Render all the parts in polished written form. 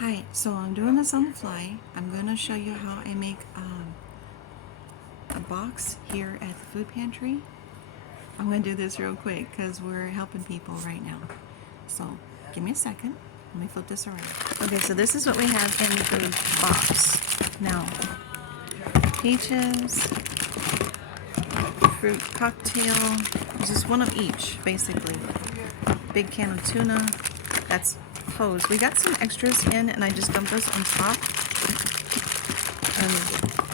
Hi, so I'm doing this on the fly. I'm going to show you how I make a box here at the food pantry. I'm going to do this real quick because we're helping people right now. So give me a second. Let me flip this around. Okay, so this is what we have in the food box. Now, peaches, fruit cocktail, just one of each, basically. Big can of tuna, that's hose. We got some extras in and I just dumped those on top.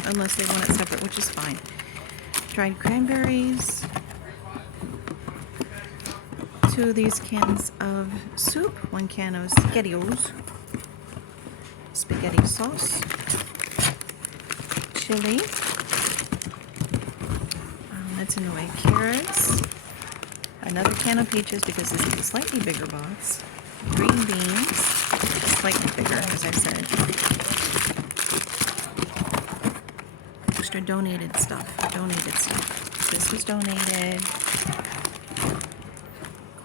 Unless they want it separate, which is fine. Dried cranberries, 2 of these cans of soup, 1 can of spaghettios, spaghetti sauce, chili, that's in the way, carrots, another can of peaches because this is a slightly bigger box, green beans, slightly bigger as I said, extra donated stuff. This was donated.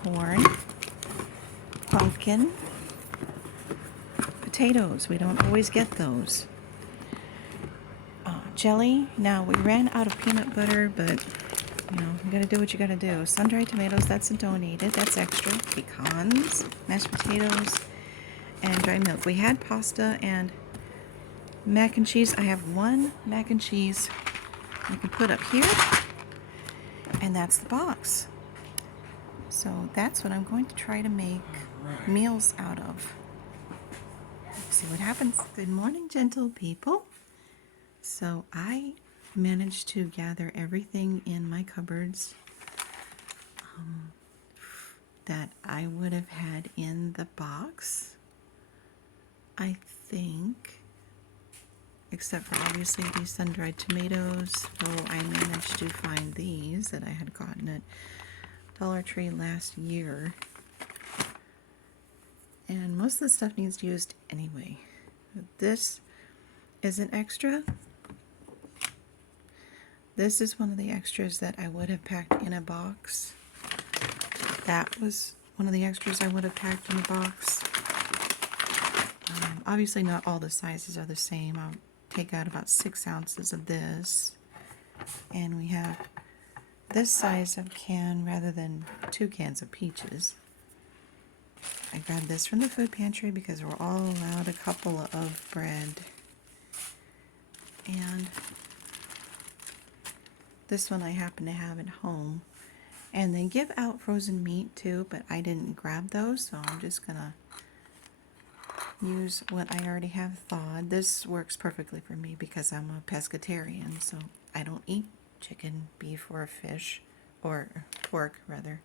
Corn, pumpkin, potatoes. We don't always get those. Jelly. Now we ran out of peanut butter, but you gotta do what you gotta do. Sun-dried tomatoes. That's donated. That's extra. Pecans, mashed potatoes, and dry milk. We had pasta and mac and cheese. I have 1 mac and cheese I can put up here, and that's the box. So that's what I'm going to try to make meals out of. Let's see what happens. Good morning, gentle people. So I managed to gather everything in my cupboards that I would have had in the box, I think, except for obviously these sun-dried tomatoes. So I managed to find these that I had gotten at Dollar Tree last year. And most of the stuff needs used anyway. This is an extra. This is one of the extras that I would have packed in a box. That was one of the extras I would have packed in a box. Obviously not all the sizes are the same. I'll take out about 6 ounces of this. And we have this size of can rather than 2 cans of peaches. I grabbed this from the food pantry because we're all allowed a couple of bread. And this one I happen to have at home. And they give out frozen meat too, but I didn't grab those, so I'm just gonna use what I already have thawed. This works perfectly for me because I'm a pescatarian, so I don't eat chicken, beef, or fish, or pork rather.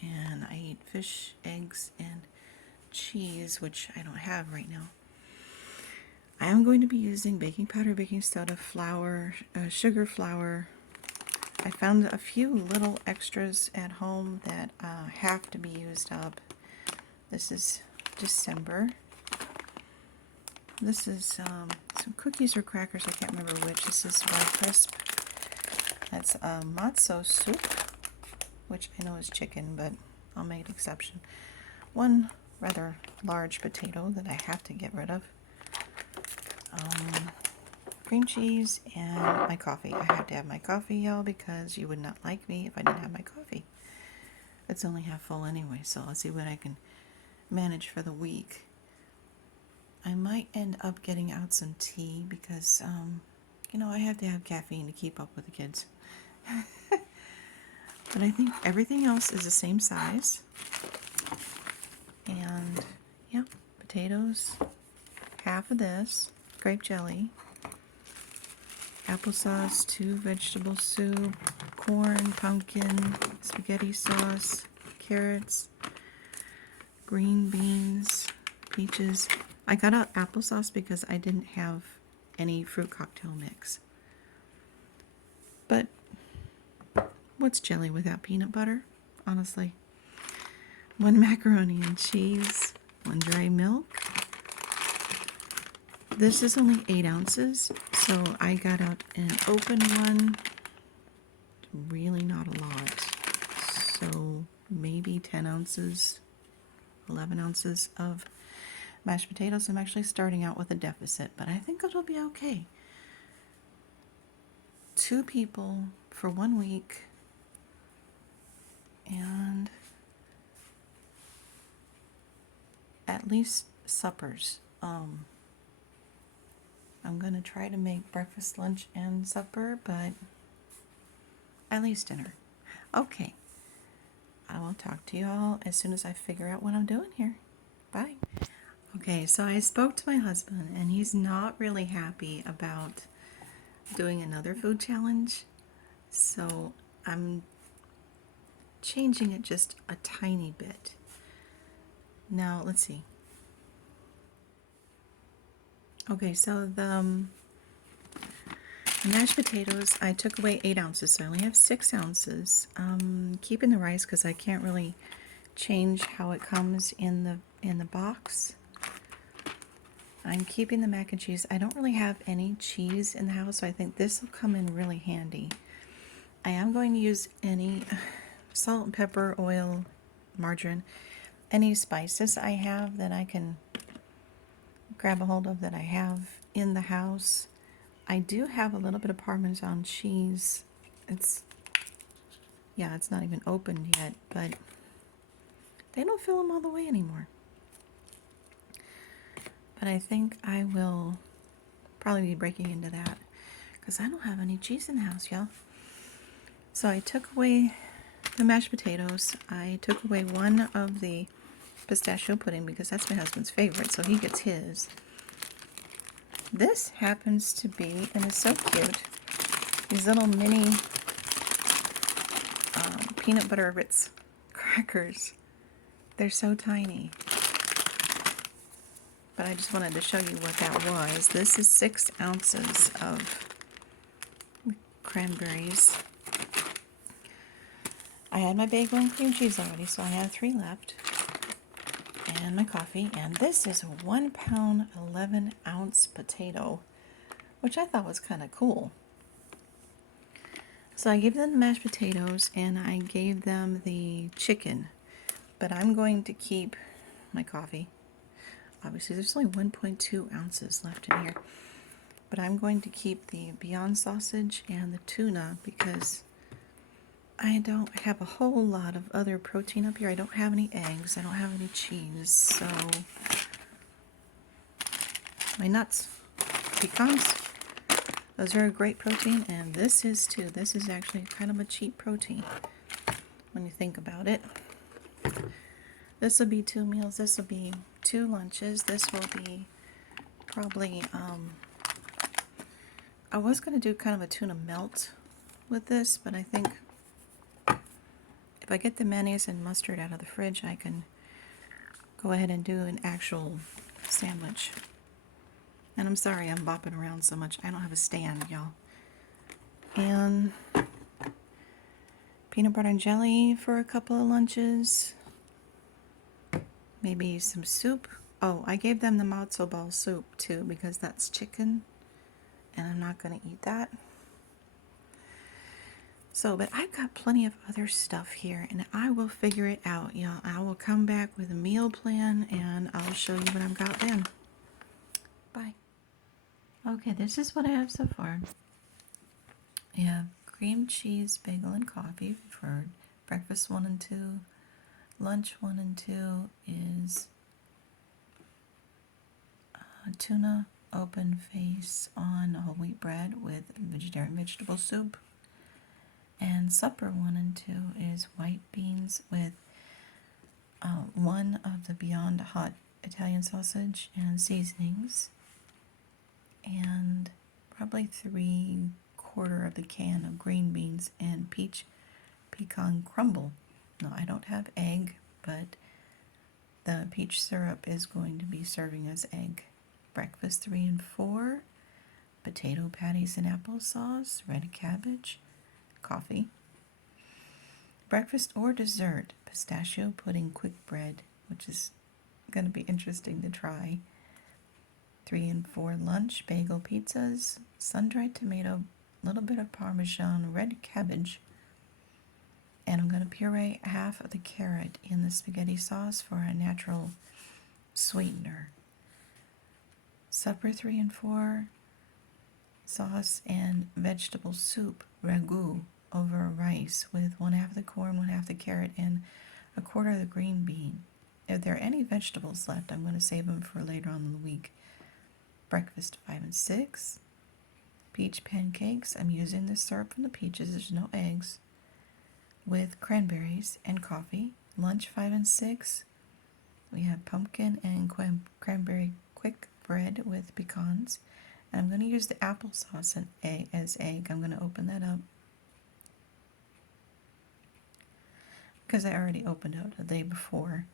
And I eat fish, eggs, and cheese, which I don't have right now. I am going to be using baking powder, baking soda, flour, sugar, flour. I found a few little extras at home that have to be used up. This is December. This is some cookies or crackers, I can't remember which. This is Bar Crisp. That's matzo soup, which I know is chicken, but I'll make an exception. 1 rather large potato that I have to get rid of. Cream cheese, and my coffee. I have to have my coffee, y'all, because you would not like me if I didn't have my coffee. It's only half full anyway, so I'll see what I can manage for the week. I might end up getting out some tea because, I have to have caffeine to keep up with the kids. But I think everything else is the same size. And, yeah, potatoes, half of this, grape jelly, applesauce, 2 vegetable soup, corn, pumpkin, spaghetti sauce, carrots, green beans, peaches. I got out applesauce because I didn't have any fruit cocktail mix. But what's jelly without peanut butter? Honestly. 1 macaroni and cheese, 1 dry milk. This is only 8 ounces, so I got out an open one. Really not a lot. So maybe 10 ounces, 11 ounces of mashed potatoes. I'm actually starting out with a deficit, but I think it'll be okay. 2 people for 1 week, and at least suppers. I'm gonna try to make breakfast, lunch, and supper, but at least dinner. Okay, I will talk to you all as soon as I figure out what I'm doing here. Bye. Okay, so I spoke to my husband, and he's not really happy about doing another food challenge. So I'm changing it just a tiny bit. Now, let's see. Okay, so the mashed potatoes, I took away 8 ounces, so I only have 6 ounces. Keeping the rice because I can't really change how it comes in the box. I'm keeping the mac and cheese. I don't really have any cheese in the house, so I think this will come in really handy. I am going to use any salt and pepper, oil, margarine, any spices I have that I can grab a hold of that I have in the house. I do have a little bit of Parmesan cheese. It's not even opened yet, but they don't fill them all the way anymore. But I think I will probably be breaking into that because I don't have any cheese in the house, y'all. So I took away the mashed potatoes. I took away one of the pistachio pudding because that's my husband's favorite, so he gets his. This happens to be, and it's so cute, these little mini peanut butter Ritz crackers. They're so tiny. But I just wanted to show you what that was. This is 6 ounces of cranberries. I had my bagel and cream cheese already, so I have 3 left. And my coffee. And this is a 1 pound, 11 ounce potato, which I thought was kind of cool. So I gave them the mashed potatoes and I gave them the chicken. But I'm going to keep my coffee. Obviously, there's only 1.2 ounces left in here. But I'm going to keep the Beyond sausage and the tuna because I don't have a whole lot of other protein up here. I don't have any eggs. I don't have any cheese. So my nuts, pecans, those are a great protein. And this is too. This is actually kind of a cheap protein when you think about it. This will be 2 meals. This will be 2 lunches. This will be probably, I was going to do kind of a tuna melt with this, but I think if I get the mayonnaise and mustard out of the fridge, I can go ahead and do an actual sandwich. And I'm sorry I'm bopping around so much. I don't have a stand, y'all. And peanut butter and jelly for a couple of lunches. Maybe some soup. Oh, I gave them the matzo ball soup too because that's chicken and I'm not going to eat that. So, but I've got plenty of other stuff here and I will figure it out. Yeah, I will come back with a meal plan and I'll show you what I've got then. Bye. Okay, this is what I have so far. I have cream cheese, bagel, and coffee for breakfast 1 and 2. Lunch 1 and 2 is tuna open face on whole wheat bread with vegetarian vegetable soup. And supper 1 and 2 is white beans with 1 of the Beyond Hot Italian sausage and seasonings, and probably 3/4 of the can of green beans and pecan crumble. No, I don't have egg, but the peach syrup is going to be serving as egg. Breakfast 3 and 4, potato patties and applesauce, red cabbage, coffee. Breakfast or dessert, pistachio pudding quick bread, which is going to be interesting to try. 3 and 4 lunch, bagel pizzas, sun-dried tomato, little bit of Parmesan, red cabbage. And I'm going to puree half of the carrot in the spaghetti sauce for a natural sweetener. Supper 3 and 4, sauce and vegetable soup, ragu, over rice with 1/2 the corn, 1/2 the carrot, and 1/4 of the green bean. If there are any vegetables left, I'm going to save them for later on in the week. Breakfast 5 and 6, peach pancakes. I'm using the syrup from the peaches, there's no eggs, with cranberries and coffee. Lunch 5 and 6, we have pumpkin and cranberry quick bread with pecans. And I'm going to use the applesauce and egg as egg. I'm going to open that up because I already opened it the day before.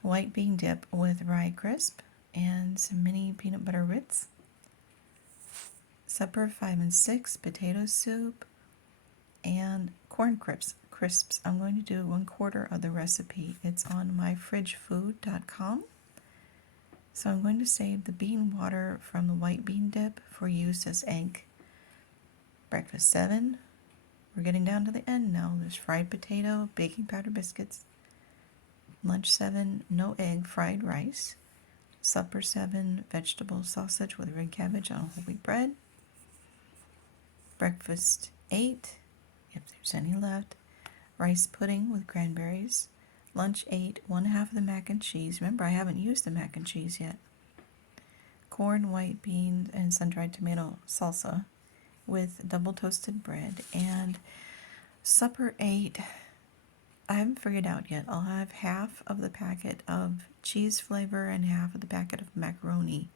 White bean dip with rye crisp and some mini peanut butter Ritz. Supper 5 and 6, potato soup and corn crisps. I'm going to do 1/4 of the recipe. It's on myfridgefood.com. So I'm going to save the bean water from the white bean dip for use as egg. Breakfast 7, we're getting down to the end now. There's fried potato, baking powder biscuits. Lunch 7, no egg, fried rice. Supper 7, vegetable sausage with red cabbage on whole wheat bread. Breakfast 8, if there's any left, rice pudding with cranberries. Lunch 8, 1/2 of the mac and cheese. Remember, I haven't used the mac and cheese yet. Corn, white beans, and sun-dried tomato salsa with double toasted bread. And supper 8, I haven't figured out yet. I'll have 1/2 of the packet of cheese flavor and 1/2 of the packet of macaroni.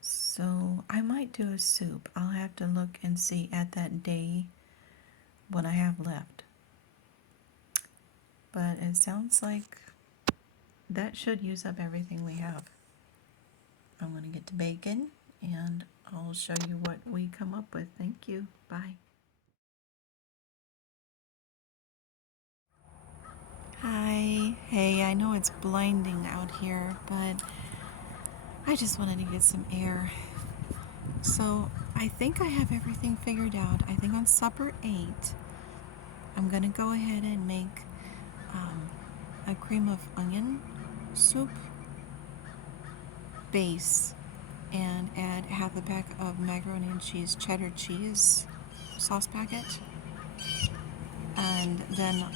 So I might do a soup. I'll have to look and see at that day what I have left. But it sounds like that should use up everything we have. I'm going to get to bacon and I'll show you what we come up with. Thank you. Bye. Hi. Hey, I know it's blinding out here, but I just wanted to get some air. So I think I have everything figured out. I think on supper 8, I'm going to go ahead and make a cream of onion soup base and add 1/2 a pack of macaroni and cheese cheddar cheese sauce packet. And then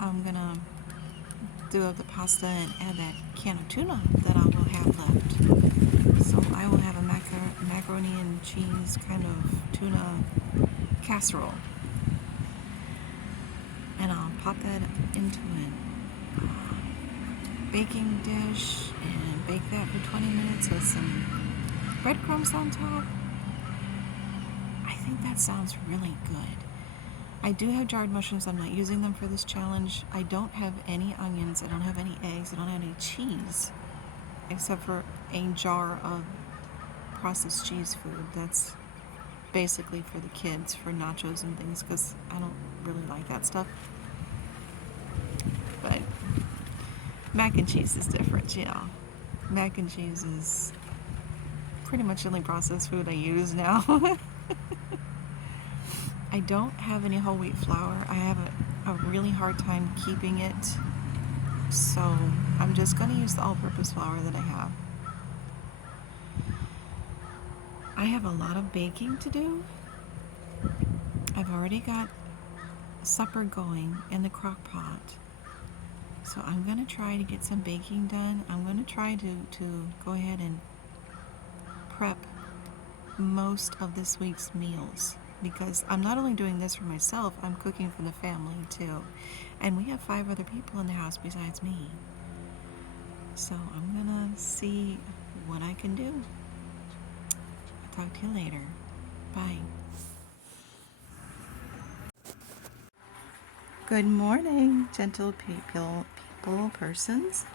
I'm going to do the pasta and add that can of tuna that I will have left. So I will have a macaroni and cheese kind of tuna casserole. And I'll pop that into a baking dish and bake that for 20 minutes with some breadcrumbs on top. I think that sounds really good. I do have jarred mushrooms. I'm not using them for this challenge. I don't have any onions. I don't have any eggs. I don't have any cheese except for a jar of processed cheese food. That's basically for the kids, for nachos and things, because I don't really like that stuff. But mac and cheese is different, you know. Mac and cheese is pretty much the only processed food I use now. I don't have any whole wheat flour. I have a really hard time keeping it, so I'm just going to use the all-purpose flour that I have. I have a lot of baking to do. I've already got supper going in the crock pot, so I'm going to try to get some baking done. I'm going to try to go ahead and prep most of this week's meals, because I'm not only doing this for myself, I'm cooking for the family too. And we have 5 other people in the house besides me. So I'm gonna see what I can do. I'll talk to you later. Bye. Good morning, gentle persons.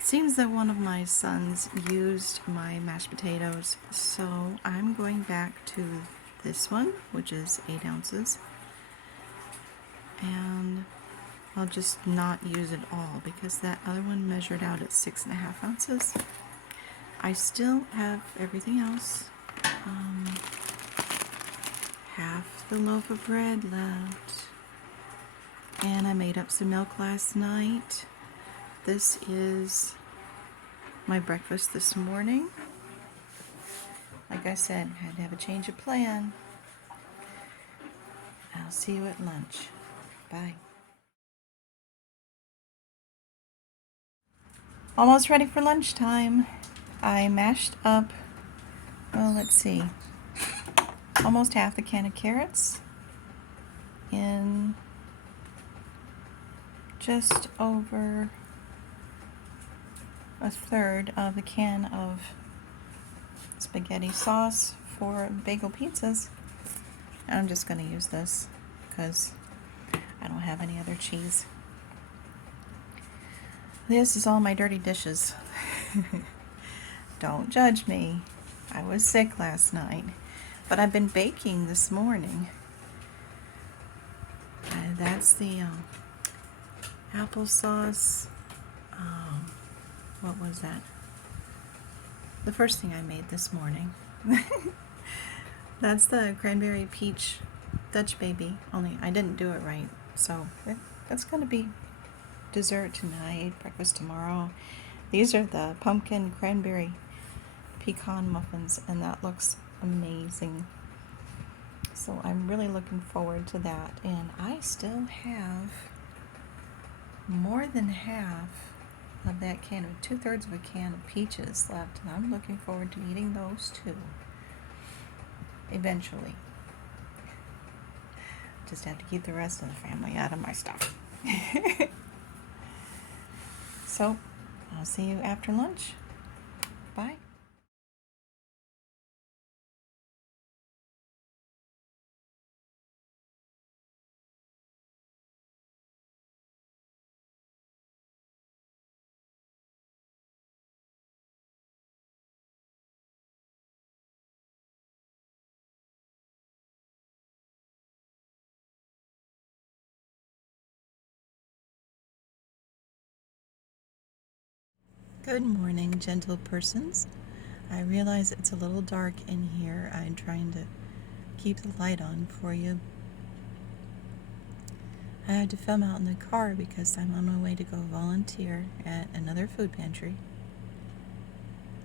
Seems that one of my sons used my mashed potatoes, so I'm going back to this one, which is 8 ounces, and I'll just not use it all because that other one measured out at 6.5 ounces. I still have everything else. Half the loaf of bread left, and I made up some milk last night. This is my breakfast this morning. Like I said, had to have a change of plan. I'll see you at lunch. Bye. Almost ready for lunchtime. I mashed up, well, let's see, almost half the can of carrots in just over a third of the can of spaghetti sauce for bagel pizzas. I'm just going to use this because I don't have any other cheese. This is all my dirty dishes. Don't judge me. I was sick last night, but I've been baking this morning. That's the applesauce. What was that? The first thing I made this morning. That's the cranberry peach Dutch baby, only I didn't do it right. So that's going to be dessert tonight, breakfast tomorrow. These are the pumpkin cranberry pecan muffins, and that looks amazing. So I'm really looking forward to that. And I still have more than half of that can, of 2/3 of a can of peaches left, and I'm looking forward to eating those too. Eventually. Just have to keep the rest of the family out of my stuff. So, I'll see you after lunch. Bye. Good morning, gentle persons. I realize it's a little dark in here. I'm trying to keep the light on for you. I had to film out in the car because I'm on my way to go volunteer at another food pantry.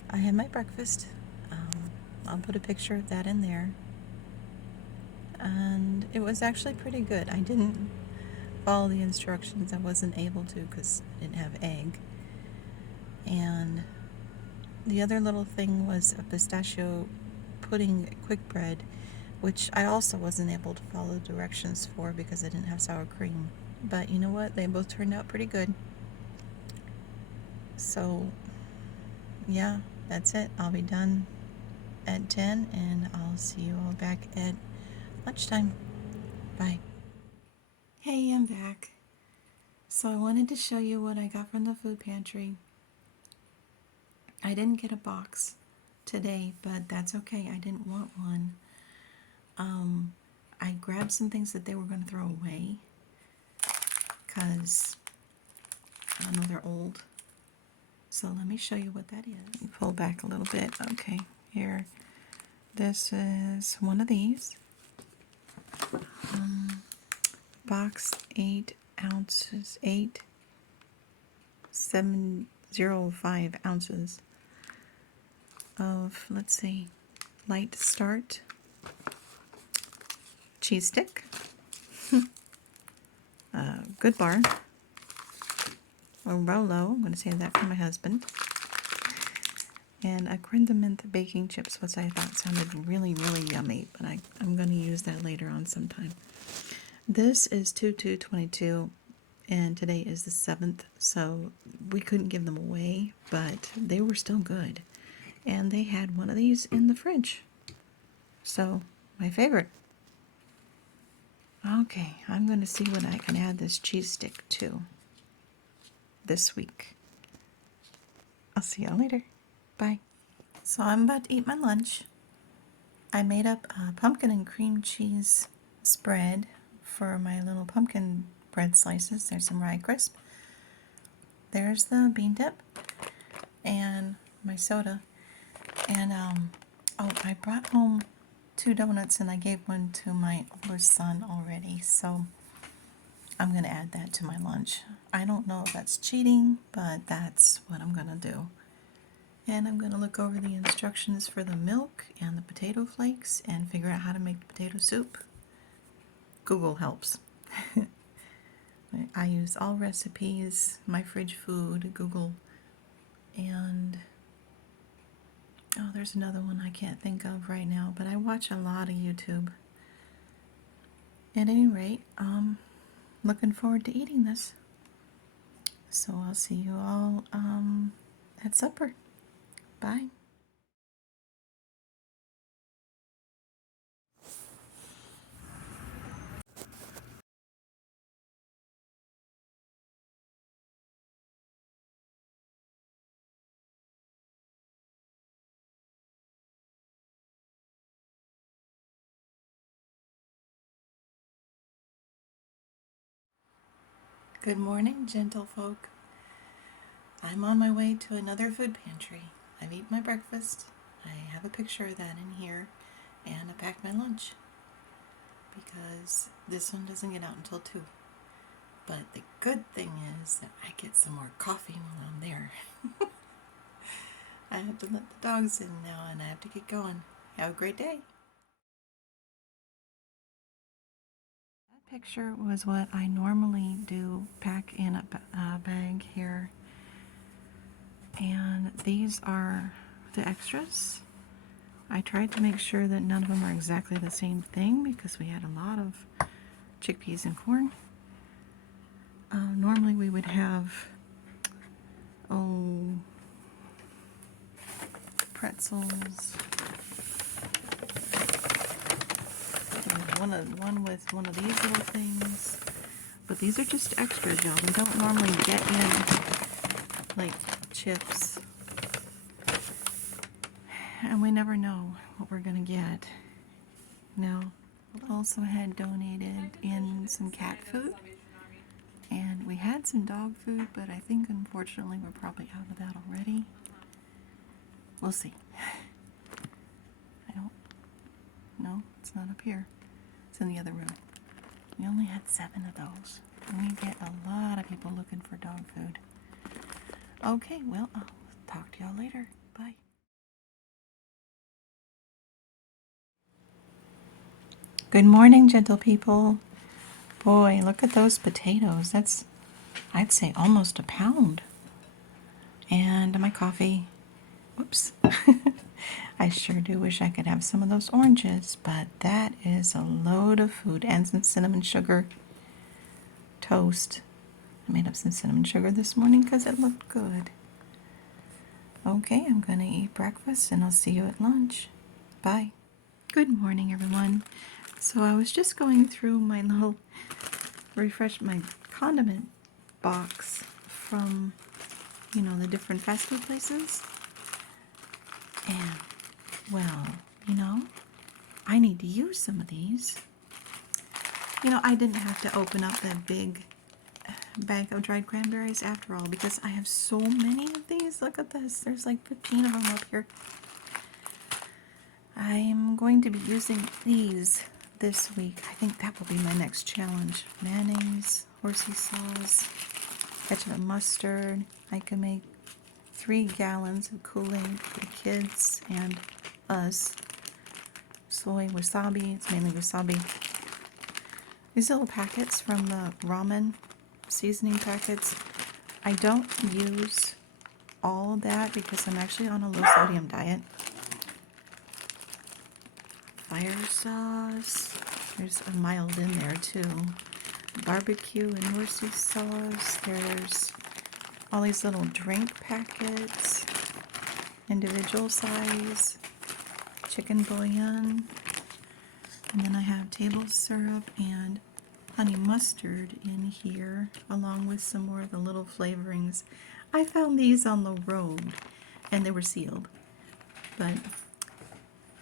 I had my breakfast. I'll put a picture of that in there. And it was actually pretty good. I didn't follow the instructions. I wasn't able to because I didn't have egg. And the other little thing was a pistachio pudding quick bread, which I also wasn't able to follow the directions for because I didn't have sour cream. But you know what? They both turned out pretty good. So, yeah, that's it. I'll be done at 10, and I'll see you all back at lunchtime. Bye. Hey, I'm back. So I wanted to show you what I got from the food pantry. I didn't get a box today, but that's okay. I didn't want one. I grabbed some things that they were going to throw away because I know they're old. So let me show you what that is. Pull back a little bit. Okay, here. This is one of these. Box 8 ounces, 705 ounces of, let's see, Light Start cheese stick, Good Bar, a Rolo, I'm going to save that for my husband, and a Crendamint baking chips, which I thought sounded really, really yummy, but I'm going to use that later on sometime. This is 2/2/22, and today is the 7th, so we couldn't give them away, but they were still good. And they had one of these in the fridge. So, my favorite. Okay, I'm going to see what I can add this cheese stick to this week. I'll see y'all later. Bye. So I'm about to eat my lunch. I made up a pumpkin and cream cheese spread for my little pumpkin bread slices. There's some rye crisp. There's the bean dip and my soda. And oh, I brought home 2 donuts and I gave one to my older son already, so I'm going to add that to my lunch. I don't know if that's cheating, but that's what I'm going to do. And I'm going to look over the instructions for the milk and the potato flakes and figure out how to make the potato soup. Google helps. I use all recipes, my fridge food, Google, and oh, there's another one I can't think of right now, but I watch a lot of YouTube. At any rate, looking forward to eating this. So I'll see you all at supper. Bye. Good morning, gentle folk. I'm on my way to another food pantry. I've eaten my breakfast. I have a picture of that in here, and I packed my lunch because this one doesn't get out until 2. But the good thing is that I get some more coffee while I'm there. I have to let the dogs in now, and I have to get going. Have a great day. That picture was what I normally do, pack in a bag here. And these are the extras. I tried to make sure that none of them are exactly the same thing because we had a lot of chickpeas and corn. Normally we would have, pretzels. One with one of these little things. But these are just extras, y'all. We don't normally get in like chips. And we never know what we're gonna get. Now, we also had donated in some cat food. And we had some dog food, but I think unfortunately we're probably out of that already. We'll see. No, it's not up here. It's in the other room. We only had 7 of those. And we get a lot of people looking for dog food. Okay, well, I'll talk to y'all later. Bye. Good morning, gentle people. Boy, look at those potatoes. That's, I'd say, almost a pound. And my coffee. Whoops. I sure do wish I could have some of those oranges, but that is a load of food. And some cinnamon sugar toast. I made up some cinnamon sugar this morning because it looked good. Okay, I'm going to eat breakfast and I'll see you at lunch. Bye. Good morning, everyone. So I was just going through my little my condiment box from, the different fast food places. And, well, I need to use some of these. I didn't have to open up that big bag of dried cranberries after all because I have so many of these. Look at this. There's like 15 of them up here. I'm going to be using these this week. I think that will be my next challenge. Mayonnaise, horsey sauce, ketchup and mustard. I can make 3 gallons of Kool-Aid for the kids and us. Soy, wasabi. It's mainly wasabi. These little packets from the ramen seasoning packets. I don't use all of that because I'm actually on a low sodium diet. Fire sauce. There's a mild in there too. Barbecue and horsey sauce. There's all these little drink packets. Individual size. Chicken bouillon. And then I have table syrup and honey mustard in here, along with some more of the little flavorings. I found these on the road, and they were sealed. But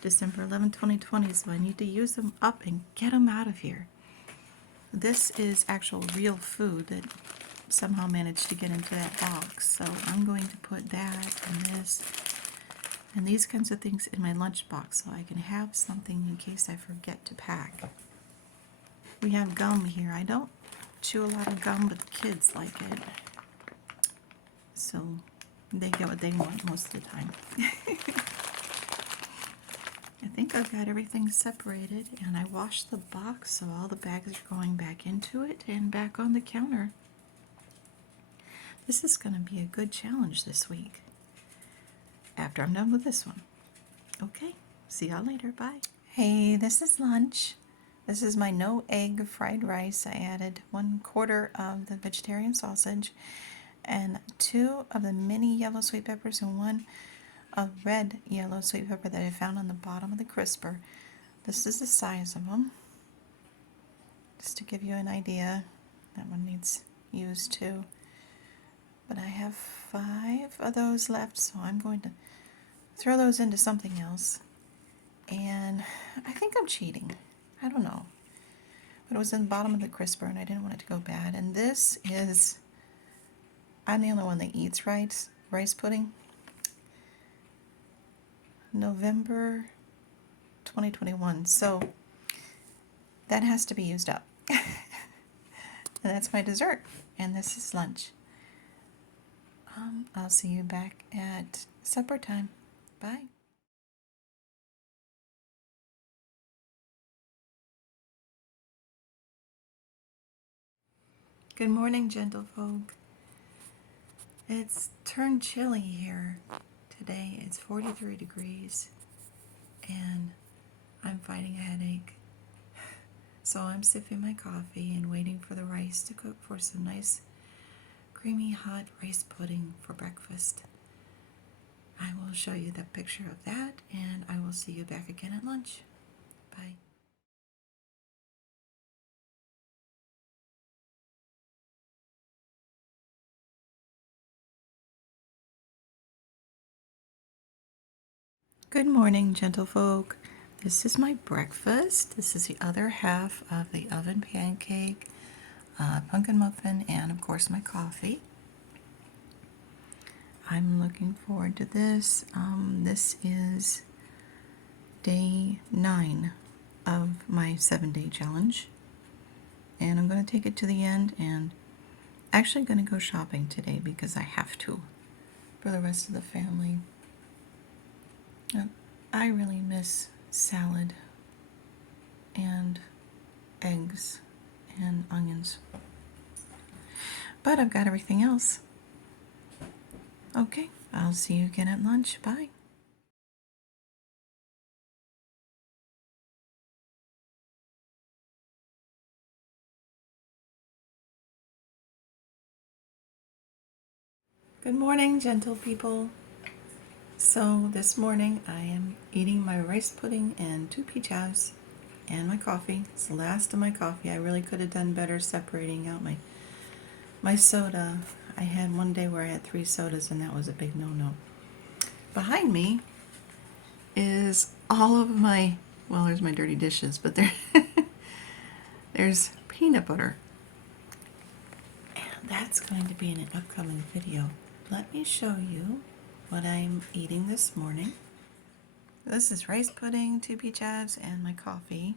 December 11, 2020, so I need to use them up and get them out of here. This is actual real food that somehow managed to get into that box, so I'm going to put that and this and these kinds of things in my lunch box so I can have something in case I forget to pack. We have gum here. I don't chew a lot of gum, but the kids like it. So They get what they want most of the time. I think I've got everything separated, and I washed the box so all the bags are going back into it and back on the counter. This is going to be a good challenge this week after I'm done with this one. Okay, see y'all later. Bye. Hey, this is lunch. This is my no egg fried rice. I added 1/4 of the vegetarian sausage and 2 of the mini yellow sweet peppers and 1 of red yellow sweet pepper that I found on the bottom of the crisper. This is the size of them. Just to give you an idea. That one needs used too. But I have 5 of those left, so I'm going to throw those into something else. And I think I'm cheating. I don't know. But it was in the bottom of the crisper and I didn't want it to go bad. And this is, I'm the only one that eats rice pudding. November 2021. So that has to be used up. And that's my dessert. And this is lunch. I'll see you back at supper time. Bye. Good morning, gentlefolk. It's turned chilly here. Today it's 43 degrees and I'm fighting a headache. So I'm sipping my coffee and waiting for the rice to cook for some nice creamy hot rice pudding for breakfast. I will show you the picture of that and I will see you back again at lunch. Bye. Good morning, gentlefolk. This is my breakfast. This is the other half of the oven pancake, pumpkin muffin, and of course my coffee. I'm looking forward to this. This is day 9 of my 7-day challenge. And I'm going to take it to the end and actually going to go shopping today because I have to for the rest of the family. I really miss salad and eggs and onions. But I've got everything else. Okay, I'll see you again at lunch. Bye. Good morning, gentle people. So this morning I am eating my rice pudding and 2 peaches and my coffee. It's the last of my coffee. I really could have done better separating out my soda. I had one day where I had 3 sodas and that was a big no-no. Behind me is all of my, well, there's my dirty dishes, but there's peanut butter. And that's going to be in an upcoming video. Let me show you what I'm eating this morning. This is rice pudding, 2 peaches, and my coffee.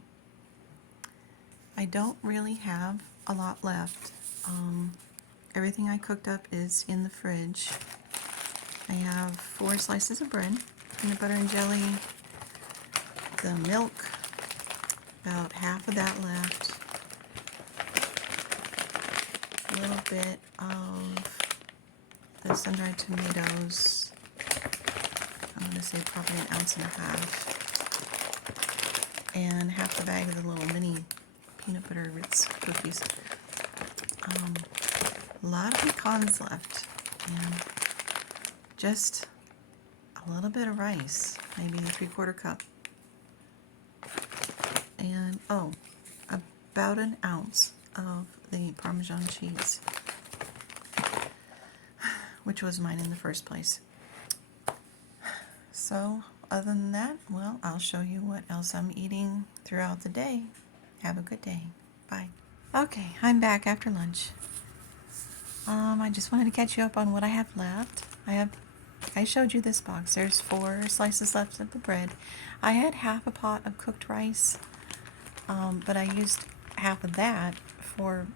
I don't really have a lot left. Everything I cooked up is in the fridge. I have 4 slices of bread, peanut butter and jelly, the milk, about half of that left, a little bit of the sun-dried tomatoes, I'm going to say probably 1.5 ounces, and half the bag of the little mini peanut butter Ritz cookies. A lot of pecans left, and just a little bit of rice, maybe 3/4 cup, and about 1 ounce of the Parmesan cheese, which was mine in the first place. So other than that, well, I'll show you what else I'm eating throughout the day. Have a good day. Bye. Okay, I'm back after lunch. I just wanted to catch you up on what I have left. I showed you this box. There's 4 slices left of the bread. I had half a pot of cooked rice, but I used half of that for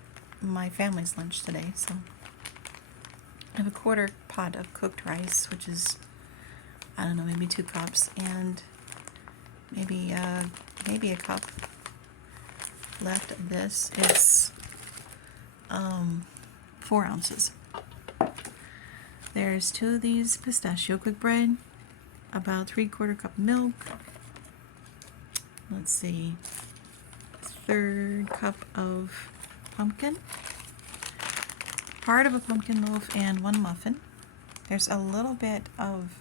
my family's lunch today. So I have a quarter pot of cooked rice, which is, I don't know, maybe 2 cups, and maybe a cup left of this. It's 4 ounces. There's 2 of these pistachio quick bread, about 3/4 cup milk. Let's see, 1/3 cup of pumpkin, part of a pumpkin loaf, and 1 muffin. There's a little bit of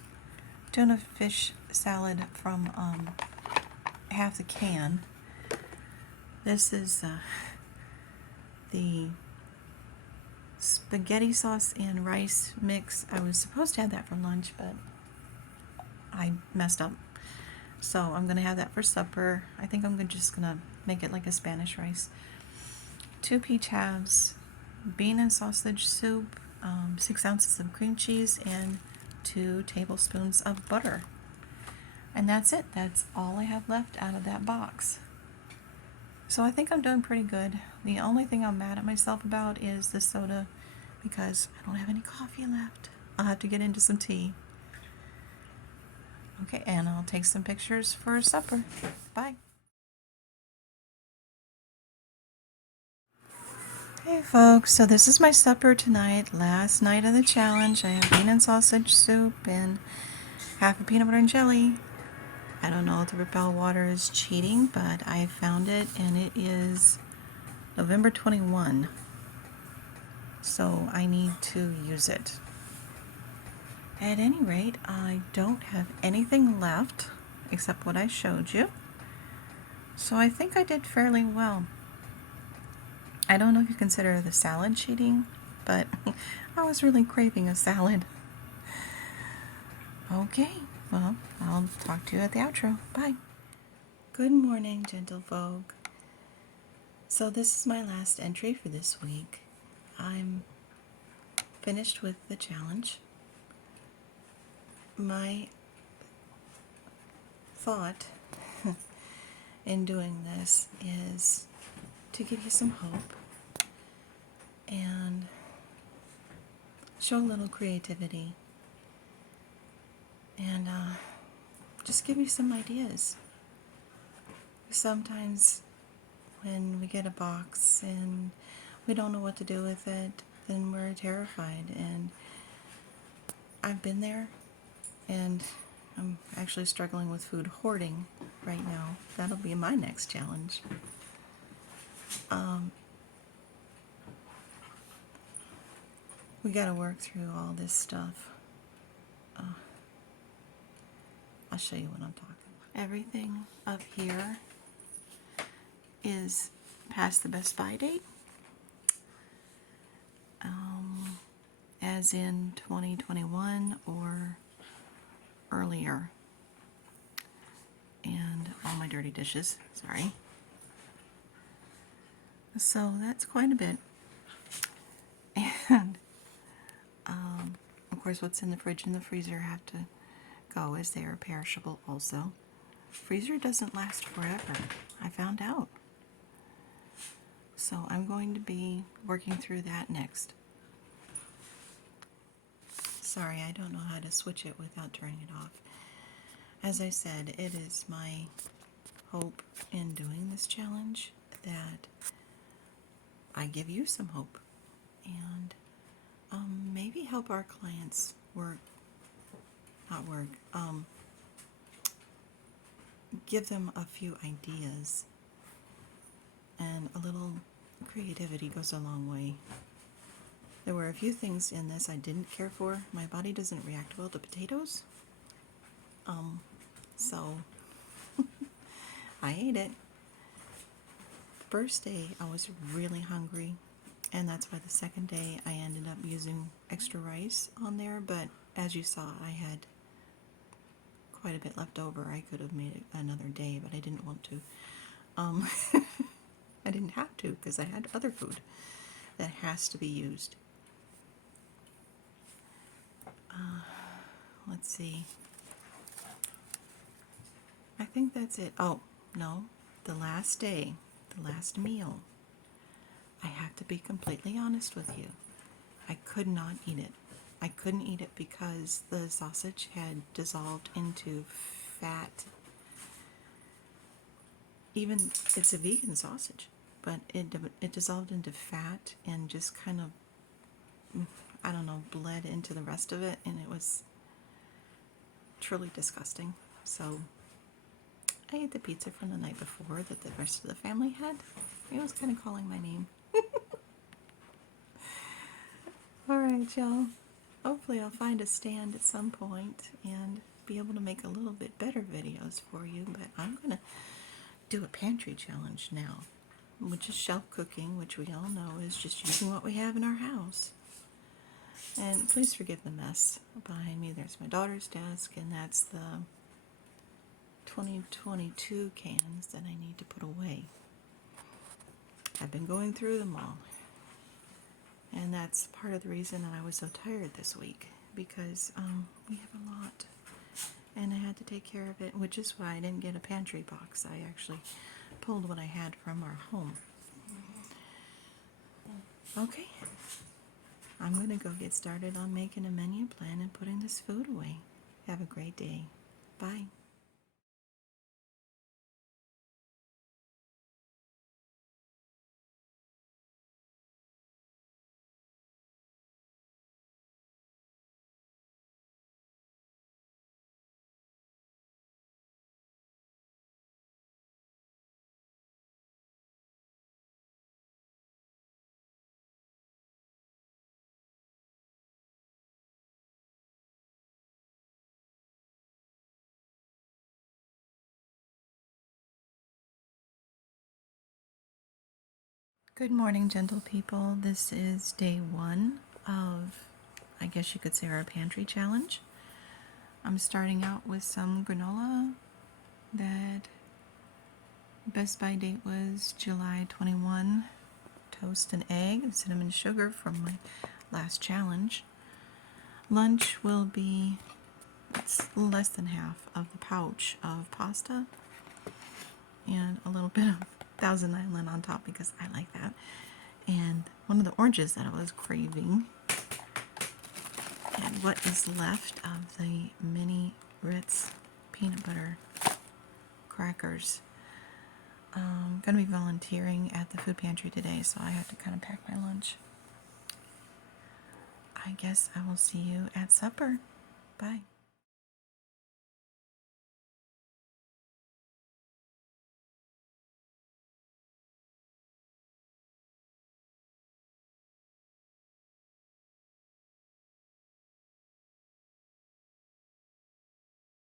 tuna fish salad from half the can. This is the spaghetti sauce and rice mix. I was supposed to have that for lunch, but I messed up. So I'm going to have that for supper. I think I'm just going to make it like a Spanish rice. 2 peach halves, bean and sausage soup, 6 ounces of cream cheese, and 2 tablespoons of butter. And that's it. That's all I have left out of that box. So I think I'm doing pretty good. The only thing I'm mad at myself about is the soda, because I don't have any coffee left. I'll have to get into some tea. Okay, and I'll take some pictures for supper. Bye. Hey folks, so this is my supper tonight, last night of the challenge. I have bean and sausage soup and half a peanut butter and jelly. I don't know if the Repel water is cheating, but I found it, and it is November 21. So I need to use it. At any rate, I don't have anything left except what I showed you. So I think I did fairly well. I don't know if you consider the salad cheating, but I was really craving a salad. Okay, well, I'll talk to you at the outro. Bye. Good morning, gentlefolk. So this is my last entry for this week. I'm finished with the challenge. My thought in doing this is to give you some hope and show a little creativity and just give you some ideas. Sometimes when we get a box and we don't know what to do with it, then we're terrified, and I've been there, and I'm actually struggling with food hoarding right now. That'll be my next challenge. We gotta work through all this stuff. I'll show you what I'm talking about. Everything up here is past the best by date, as in 2021 or earlier. And all my dirty dishes, sorry. So that's quite a bit. And of course, what's in the fridge and the freezer have to go, as they are perishable also. Freezer doesn't last forever, I found out. So I'm going to be working through that next. Sorry, I don't know how to switch it without turning it off. As I said, it is my hope in doing this challenge that I give you some hope and maybe help our clients give them a few ideas, and a little creativity goes a long way. There were a few things in this I didn't care for. My body doesn't react well to potatoes, so I ate it. First day I was really hungry, and that's why the second day I ended up using extra rice on there, but as you saw, I had quite a bit left over. I could have made it another day, but I didn't want to. I didn't have to, because I had other food that has to be used. Let's see. I think that's it. Oh, no. The last day, the last meal. I have to be completely honest with you. I could not eat it. I couldn't eat it because the sausage had dissolved into fat. Even, it's a vegan sausage, but it dissolved into fat and just kind of, I don't know, bled into the rest of it, and it was truly disgusting. So I ate the pizza from the night before that the rest of the family had. It was kind of calling my name. Alright, y'all. Hopefully I'll find a stand at some point and be able to make a little bit better videos for you, but I'm going to do a pantry challenge now, which is shelf cooking, which we all know is just using what we have in our house. And please forgive the mess behind me. There's my daughter's desk, and that's the 2022 cans that I need to put away. I've been going through them all. And that's part of the reason that I was so tired this week, because we have a lot. And I had to take care of it, which is why I didn't get a pantry box. I actually pulled what I had from our home. Okay. I'm going to go get started on making a menu plan and putting this food away. Have a great day. Bye. Good morning, gentle people. This is day 1 of, I guess you could say, our pantry challenge. I'm starting out with some granola that best by date was July 21. Toast and egg and cinnamon sugar from my last challenge. Lunch will be, it's less than half of the pouch of pasta and a little bit of Thousand Island on top because I like that. And one of the oranges that I was craving. And what is left of the mini Ritz peanut butter crackers. I'm going to be volunteering at the food pantry today, so I have to kind of pack my lunch. I guess I will see you at supper. Bye.